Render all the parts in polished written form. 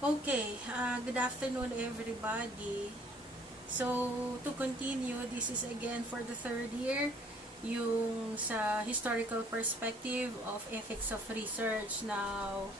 Okay, good afternoon everybody. So, to continue, this is again for the third year, yung sa historical perspective of ethics of research. Now,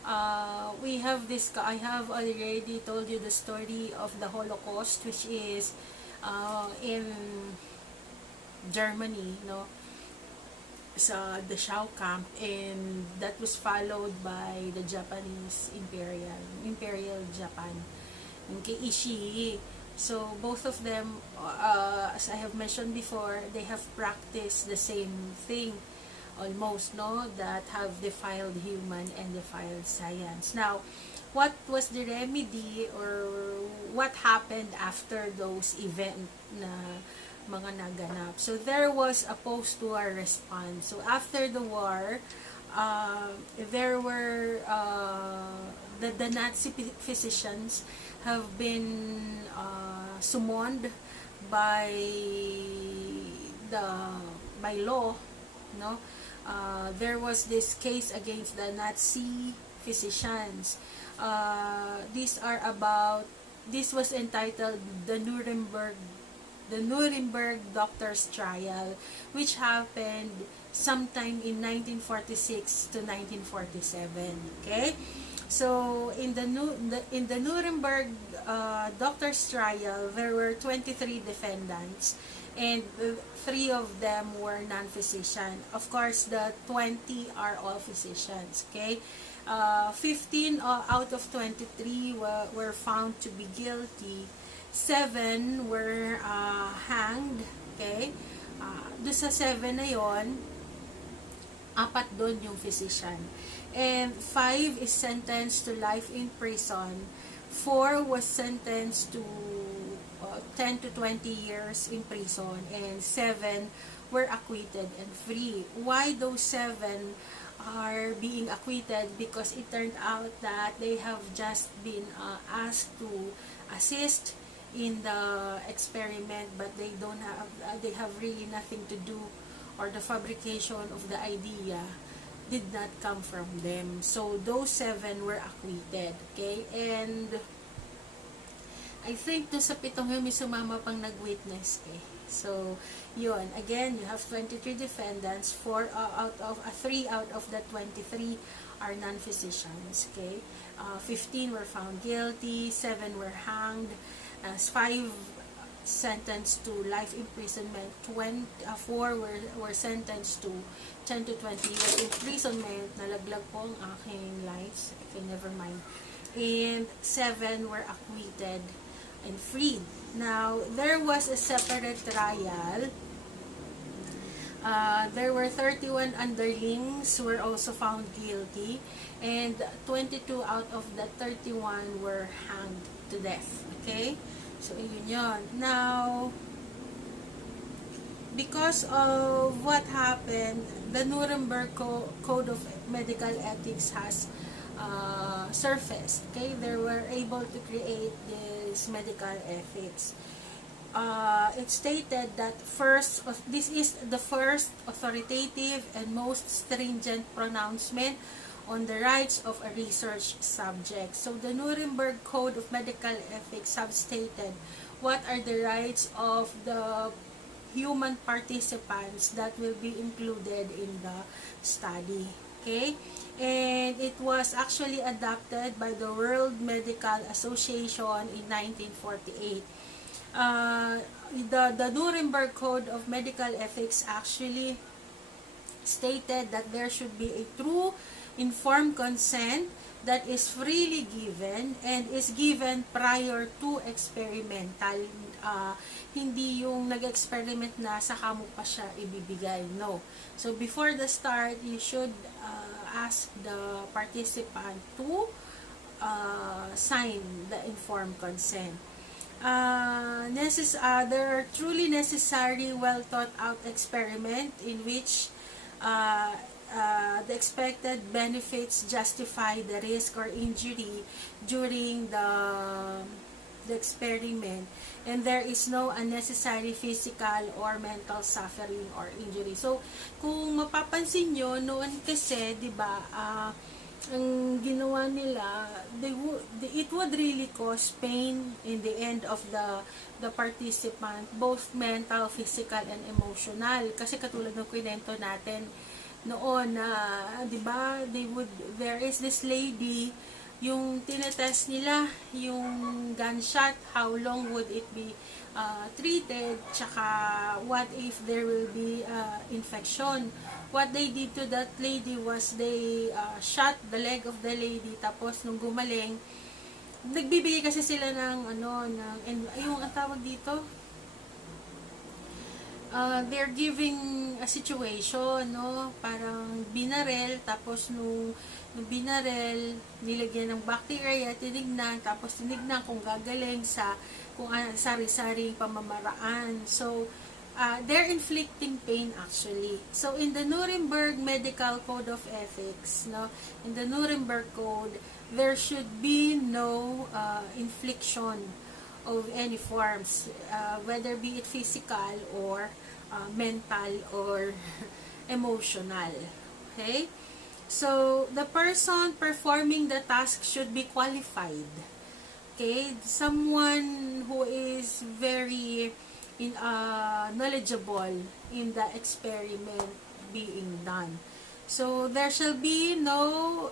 I have already told you the story of the Holocaust, which is in Germany, no? Sa the Dachau camp, and that was followed by the Japanese Imperial Japan, yung kay Ishii. So both of them, as I have mentioned before, they have practiced the same thing almost, no, that have defiled human and defiled science. Now, what was the remedy, or what happened after those events na mga naganap? So there was a post-war response. So after the war, there were the Nazi physicians have been summoned by the by law, no. There was this case against the Nazi physicians. This was entitled the Nuremberg Doctors Trial, which happened sometime in 1946 to 1947. Okay, so in the Nuremberg Doctors Trial, there were 23 defendants, and 3 of them were non-physician. Of course, the 20 are all physicians. Okay, 15 out of 23 were found to be guilty. 7 were hanged. Okay, doon sa 7 na yon, 4 doon yung physician, and 5 is sentenced to life in prison. 4 was sentenced to 10 to 20 years in prison, and 7 were acquitted and free. Why those 7 are being acquitted? Because it turned out that they have just been asked to assist in the experiment, but they have really nothing to do, or the fabrication of the idea did not come from them. So those 7 were acquitted. Okay, and I think to sa 7 yun, may sumama pang nag-witness eh. So yun, again, you have 23 defendants, 3 out of the 23 are non-physicians. Okay, 15 were found guilty, 7 were hanged, 5 sentenced to life imprisonment, 4 were sentenced to 10 to 20 years imprisonment. Nalaglag po ang aking lights. Okay, never mind. And 7 were acquitted and freed. Now, there was a separate trial. There were 31 underlings who were also found guilty, and 22 out of the 31 were hanged to death. Okay? So, yun yun. Now, because of what happened, the Nuremberg Code of Medical Ethics has surfaced. Okay? They were able to create this medical ethics. It stated that this is the first authoritative and most stringent pronouncement on the rights of a research subject. So the Nuremberg Code of Medical Ethics have stated what are the rights of the human participants that will be included in the study. Okay, and it was actually adopted by the World Medical Association in 1948. The Nuremberg Code of Medical Ethics actually stated that there should be a true informed consent that is freely given and is given prior to experimental. Hindi yung nag-experiment na saka mo pa siya ibibigay. No. So before the start, you should ask the participant to sign the informed consent. There are truly necessary, well thought out experiment in which the expected benefits justify the risk or injury during the experiment, and there is no unnecessary physical or mental suffering or injury. So, kung mapapansin nyo, noon kasi, di ba, ang ginawa nila, it would really cause pain in the end of the participant, both mental, physical, and emotional. Kasi katulad ng kwento natin noon na, di ba, there is this lady, yung tinetest nila, yung gunshot, how long would it be treated, tsaka what if there will be infection. What they did to that lady was they shot the leg of the lady, tapos nung gumaling, nagbibigay kasi sila ng yung ang tawag dito, they're giving a situation, no? Parang binarel, tapos nung binarel, nilagyan ng bacteria, tinignan, tapos tinignan kung gagaling sa kung sari-saring pamamaraan. So, they're inflicting pain actually. So, in the Nuremberg Medical Code of Ethics, no, in the Nuremberg Code, there should be no infliction of any forms, whether be it physical or mental or emotional. Okay? So, the person performing the task should be qualified. Okay? Someone who is very knowledgeable in the experiment being done. So, there shall be no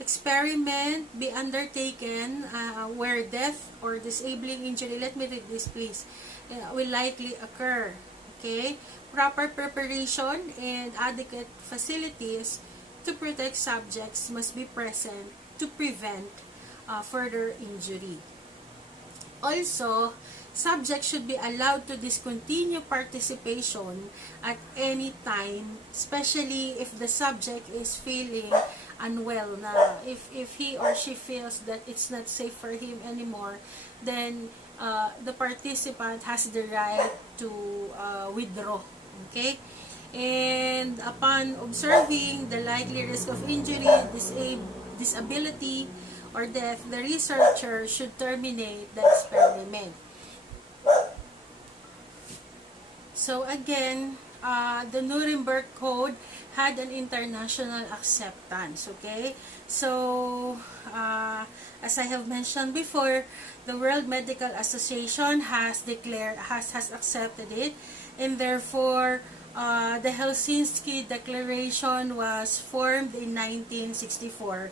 experiment be undertaken where death or disabling injury, let me read this please, will likely occur. Okay? Proper preparation and adequate facilities to protect subjects must be present to prevent further injury. Also, subjects should be allowed to discontinue participation at any time, especially if the subject is feeling unwell na. If he or she feels that it's not safe for him anymore, then the participant has the right to withdraw. Okay? And upon observing the likely risk of injury, disability, or death, the researcher should terminate the experiment. So again, the Nuremberg Code had an international acceptance. Okay, so as I have mentioned before, the World Medical Association has accepted it, and therefore the Helsinki Declaration was formed in 1964.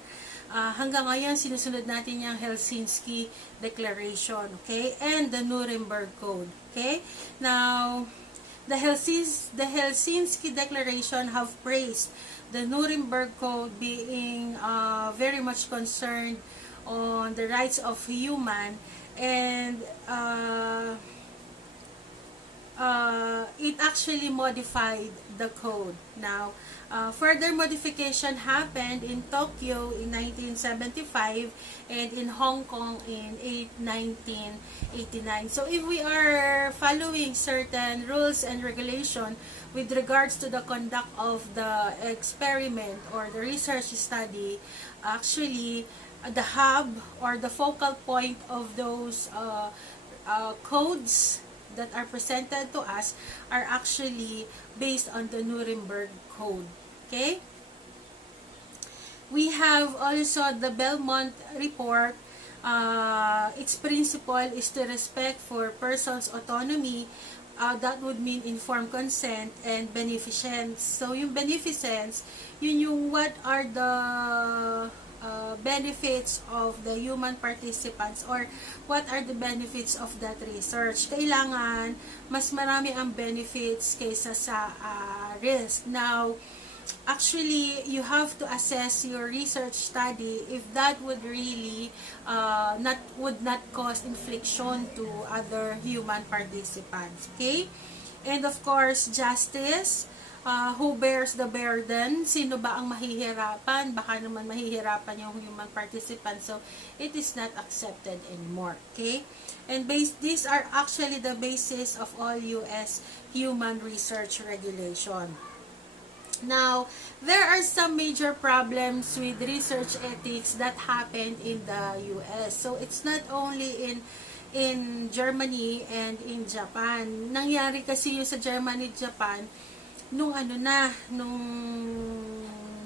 Hanggang ngayon, sinusunod natin yung Helsinki Declaration, okay? And the Nuremberg Code, okay? Now, the Helsinki Declaration have praised the Nuremberg Code being very much concerned on the rights of human, and it actually modified the code. Now, further modification happened in Tokyo in 1975 and in Hong Kong in 1989. So if we are following certain rules and regulation with regards to the conduct of the experiment or the research study, actually the hub or the focal point of those codes that are presented to us are actually based on the Nuremberg Code. Okay? We have also the Belmont Report. Its principle is to respect for persons' autonomy. That would mean informed consent and beneficence. So, yung beneficence, yun yung what are the benefits of the human participants or what are the benefits of that research. Kailangan mas marami ang benefits kaysa sa risk. Now, actually, you have to assess your research study if that would really would not cause infliction to other human participants. Okay? And of course, justice. Who bears the burden? Sino ba ang mahihirapan? Baka naman mahihirapan yung human participant. So, it is not accepted anymore. Okay? And these are actually the basis of all U.S. human research regulation. Now, there are some major problems with research ethics that happened in the U.S. So, it's not only in Germany and in Japan. Nangyari kasi yung sa Germany at Japan nung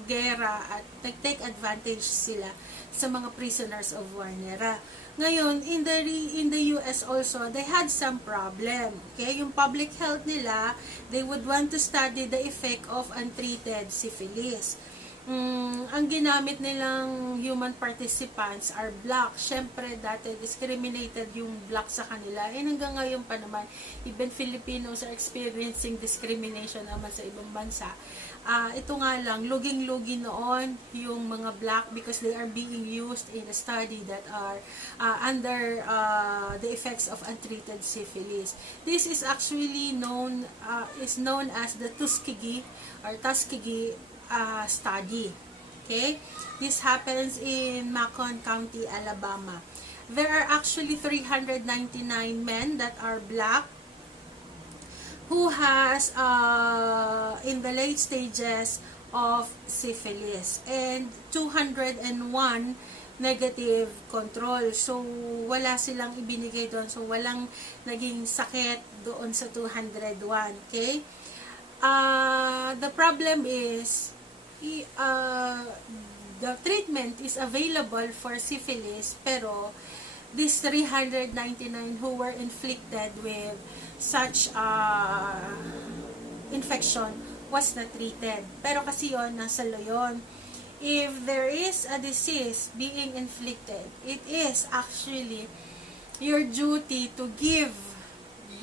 naggera at nag-take advantage sila sa mga prisoners of war nila. Ngayon, in the US also, they had some problem. Okay? Yung public health nila, they would want to study the effect of untreated syphilis. Ang ginamit nilang human participants are black. Syempre, dati discriminated yung black sa kanila. Hanggang ngayon pa naman, even Filipinos are experiencing discrimination naman sa ibang bansa. Ito nga lang, luging-lugi noon yung mga black because they are being used in a study that are under the effects of untreated syphilis. This is actually known as the Tuskegee Study. Okay? This happens in Macon County, Alabama. There are actually 399 men that are black who has in the late stages of syphilis and 201 negative control. So, wala silang ibinigay doon. So, walang naging sakit doon sa 201. Okay? The problem is the treatment is available for syphilis, pero these 399 who were inflicted with such infection was not treated. Pero kasi yon, nasa loyon. If there is a disease being inflicted, it is actually your duty to give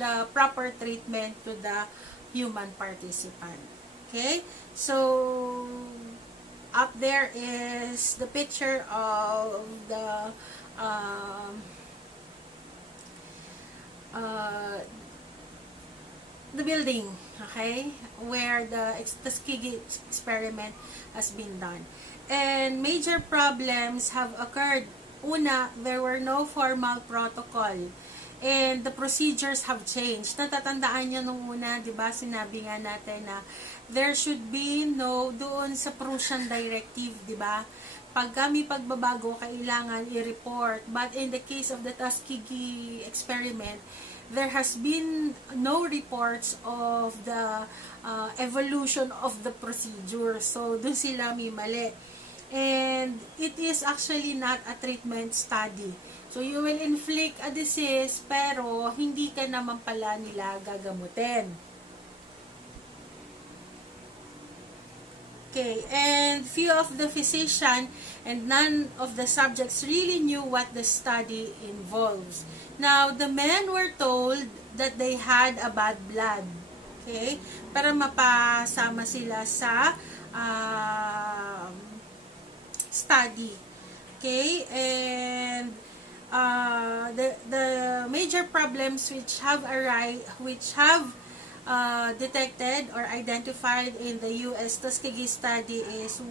the proper treatment to the human participant. Okay? So, up there is the picture of the building, okay, where the Tuskegee experiment has been done. And major problems have occurred. Una, there were no formal protocol. And the procedures have changed. Natatandaan nyo nung una, di ba, sinabi nga natin na there should be no doon sa Prussian directive, di ba? Pag kami pagbabago, kailangan i-report. But in the case of the Tuskegee experiment, there has been no reports of the evolution of the procedure. So, doon sila may mali. And it is actually not a treatment study. So, you will inflict a disease, pero hindi ka naman pala nila gagamutin. Okay, and few of the physician and none of the subjects really knew what the study involves. Now, the men were told that they had a bad blood. Okay, para mapasama sila sa study. Okay, and the major problems which have detected or identified in the U.S. Tuskegee study is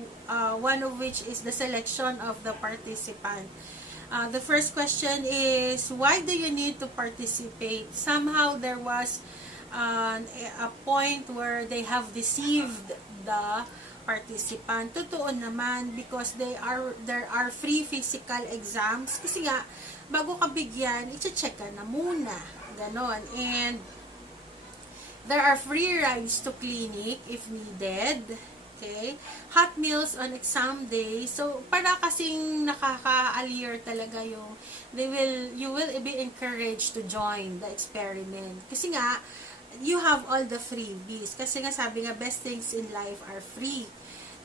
one of which is the selection of the participant. The first question is, why do you need to participate? Somehow there was a point where they have deceived the participant. Totoo naman, because there are free physical exams. Kasi nga, bago ka bigyan, i-check ka na muna. Ganon. And there are free rides to clinic if needed. Okay? Hot meals on exam day. So, para kasing nakaka-allure talaga yung you will be encouraged to join the experiment. Kasi nga, you have all the freebies. Kasi nga, sabi nga, best things in life are free.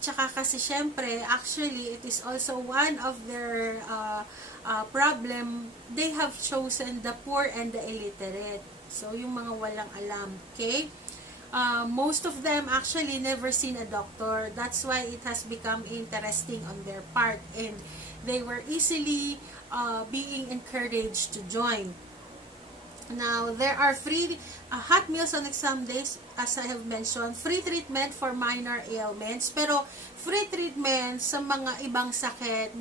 Tsaka kasi syempre, actually, it is also one of their problem. They have chosen the poor and the illiterate. So, yung mga walang alam. Okay? Most of them actually never seen a doctor. That's why it has become interesting on their part. And they were easily being encouraged to join. Now, there are free hot meals on exam days, as I have mentioned, free treatment for minor ailments, pero free treatment sa mga ibang sakit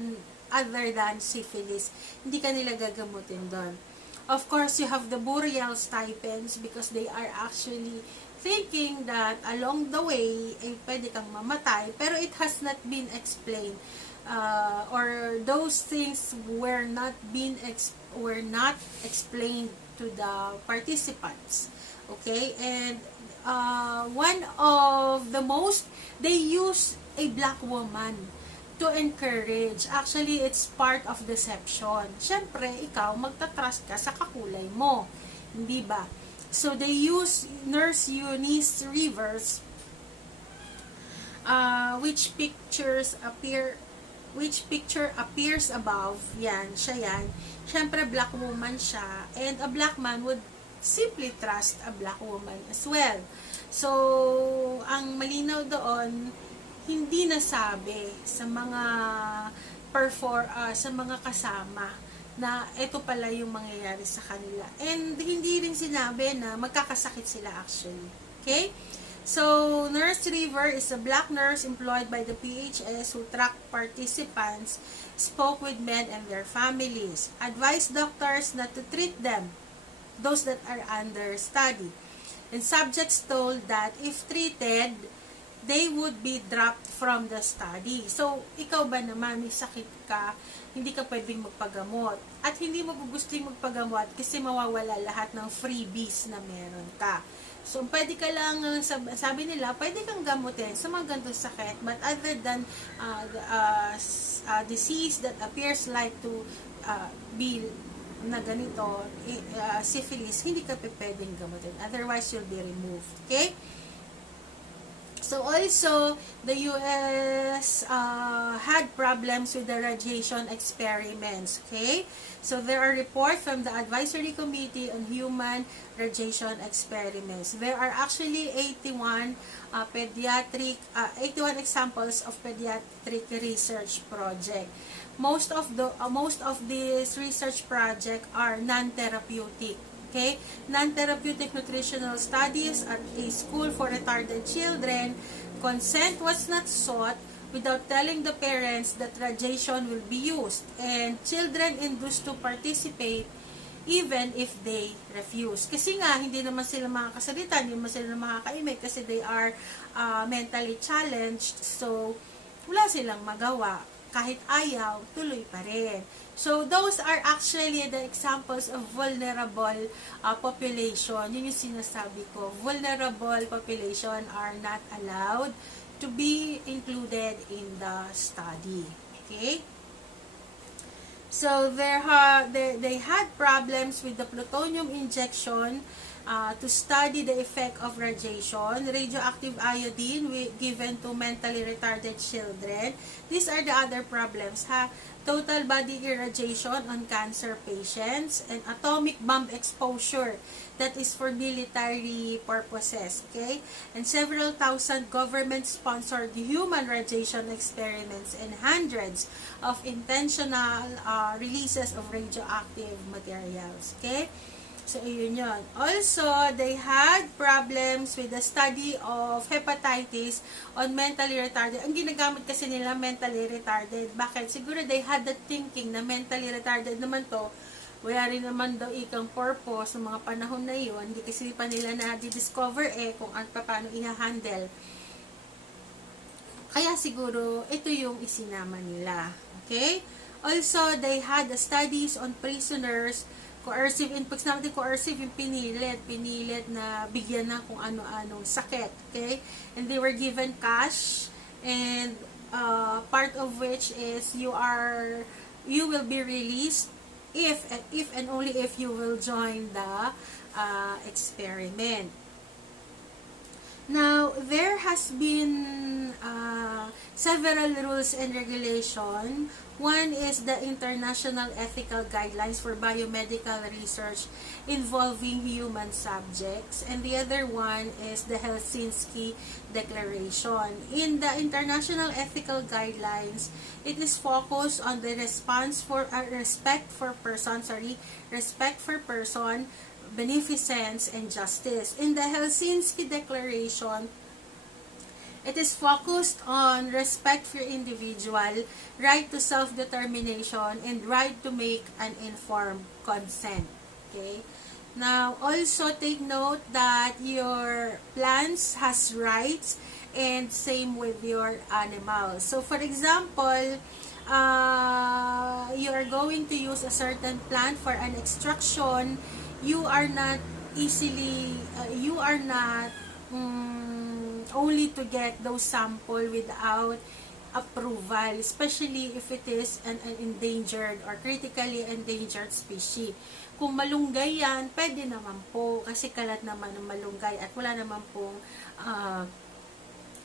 other than syphilis. Hindi ka nila gagamutin doon. Of course, you have the burial stipends because they are actually thinking that along the way, pwede kang mamatay, pero it has not been explained. Or those things were not explained to the participants. Okay? And one of the most, they use a black woman to encourage. Actually, it's part of deception. Siyempre, ikaw, magta-trust ka sa kakulay mo. Hindi ba? So, they use Nurse Eunice Rivers, which picture appears above. Yan, siya yan. Siyempre, black woman siya. And a black man would simply trust a black woman as well. So, ang malinaw doon, hindi nasabi sa mga sa mga kasama na ito pala yung mangyayari sa kanila. And hindi rin sinabi na magkakasakit sila actually. Okay? So, Nurse River is a black nurse employed by the PHS who tracked participants, spoke with men and their families, advised doctors not to treat them, those that are under study, and subjects told that if treated, they would be dropped from the study. So, ikaw ba naman, may sakit ka, hindi ka pwedeng magpagamot. At hindi mo gustong magpagamot kasi mawawala lahat ng freebies na meron ka. So, pwede ka lang, sabi nila, pwede kang gamutin sa mga ganitong sakit, but other than disease that appears like to be na ganito, syphilis, hindi ka pwedeng gamutin. Otherwise, you'll be removed. Okay? So also, the US had problems with the radiation experiments. Okay? So there are reports from the Advisory Committee on Human Radiation Experiments. There are actually 81 examples of pediatric research project. Most of these research projects are non-therapeutic. Okay? Non-therapeutic nutritional studies at a school for retarded children. Consent was not sought without telling the parents that radiation will be used, and children induced to participate even if they refuse. Kasi nga, hindi naman sila makakasalita, hindi naman sila makakaimik kasi they are mentally challenged, so wala silang magawa. Kahit ayaw, tuloy pa rin. So, those are actually the examples of vulnerable population. Yun yung sinasabi ko. Vulnerable population are not allowed to be included in the study. Okay? So, they had problems with the plutonium injection to study the effect of radiation, radioactive iodine given to mentally retarded children. These are the other problems. Total body irradiation on cancer patients, and atomic bomb exposure that is for military purposes. Okay? And several thousand government-sponsored human radiation experiments and hundreds of intentional releases of radioactive materials. Okay? So, yun yun. Also, they had problems with the study of hepatitis on mentally retarded. Ang ginagamit kasi nila mentally retarded. Bakit? Siguro they had the thinking na mentally retarded naman to. Wala rin naman daw ikang purpose ng mga panahon na yun. Hindi kasi pa nila na-discover kung paano i-handle. Kaya siguro, ito yung isinama nila. Okay? Also, they had the studies on prisoners coercive, pag sinabi natin coercive, yung pinilit na bigyan na kung ano-anong sakit, okay? And they were given cash, and part of which is you will be released if and only if you will join the experiment. Now, there has been several rules and regulation. One is the International Ethical Guidelines for Biomedical Research involving human subjects, and the other one is the Helsinki Declaration. In the International Ethical Guidelines, it is focused on the respect for person, beneficence, and justice. In the Helsinki Declaration, it is focused on respect for individual, right to self-determination, and right to make an informed consent. Okay? Now, also take note that your plants has rights, and same with your animals. So, for example, you are going to use a certain plant for an extraction. You are not only to get those sample without approval, especially if it is an endangered or critically endangered species. Kung malunggay yan, pwede naman po, kasi kalat naman ng malunggay at wala naman pong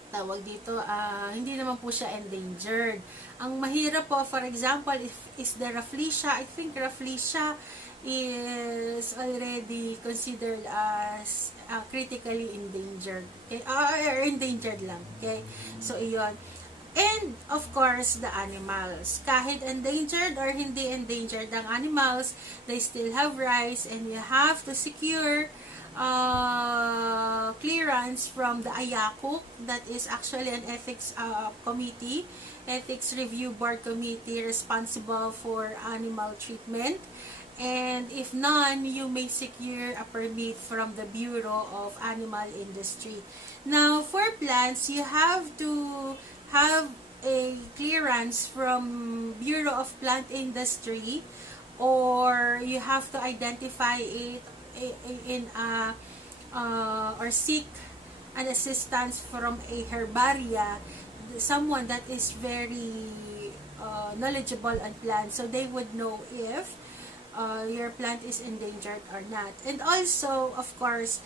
tawag dito, hindi naman po siya endangered. Ang mahirap po, for example, if is the Rafflesia, I think Rafflesia is already considered as critically endangered. Okay? Or endangered lang. Okay? So, iyon. And, of course, the animals. Kahit endangered or hindi endangered ang animals, they still have rights and you have to secure clearance from the AYACO, that is actually an ethics committee, ethics review board committee responsible for animal treatment. And if none, you may secure a permit from the Bureau of Animal Industry. Now, for plants, you have to have a clearance from Bureau of Plant Industry, or you have to identify it in or seek an assistance from a herbaria, someone that is very knowledgeable on plants, so they would know if your plant is endangered or not. And also, of course,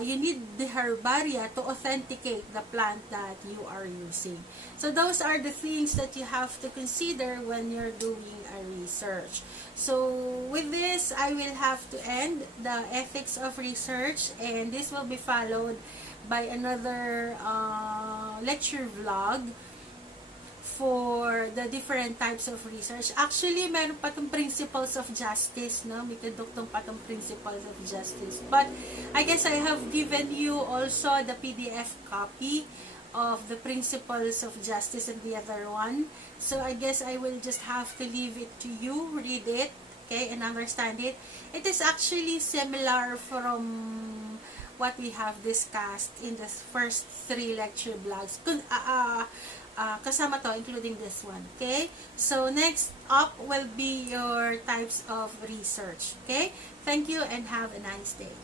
you need the herbaria to authenticate the plant that you are using. So those are the things that you have to consider when you're doing a research. So with this, I will have to end the ethics of research, and this will be followed by another lecture vlog for the different types of research. Actually, meron pa itong principles of justice, no? May kadugtong pa itong principles of justice. But, I guess I have given you also the PDF copy of the principles of justice and the other one. So, I guess I will just have to leave it to you, read it, okay, and understand it. It is actually similar from what we have discussed in the first 3 lecture blogs. Kasama to, including this one. Okay? So, next up will be your types of research. Okay? Thank you and have a nice day.